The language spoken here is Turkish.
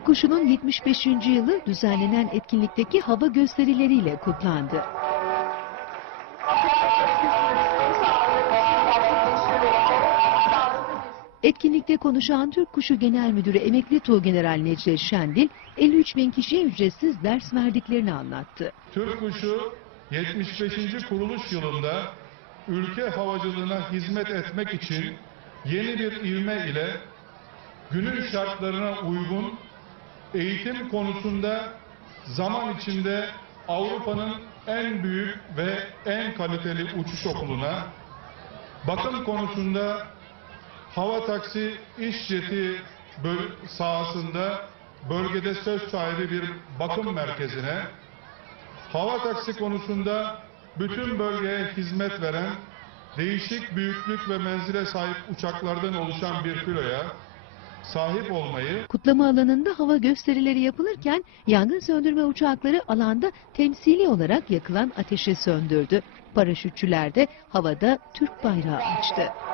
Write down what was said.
Türk Kuşu'nun 75. yılı düzenlenen etkinlikteki hava gösterileriyle kutlandı. Etkinlikte konuşan Türk Kuşu Genel Müdürü Emekli Tuğgeneral Necdet Şendil, 53 bin kişiye ücretsiz ders verdiklerini anlattı. Türk Kuşu 75. kuruluş yılında ülke havacılığına hizmet etmek için yeni bir ivme ile günün şartlarına uygun eğitim konusunda zaman içinde Avrupa'nın en büyük ve en kaliteli uçuş okuluna, bakım konusunda hava taksi iş jeti sahasında bölgede söz sahibi bir bakım merkezine, hava taksi konusunda bütün bölgeye hizmet veren değişik büyüklük ve menzile sahip uçaklardan oluşan bir filoya sahip olmayı Kutlama alanında hava gösterileri yapılırken yangın söndürme uçakları alanda temsili olarak yakılan ateşi söndürdü. Paraşütçüler de havada Türk bayrağı açtı.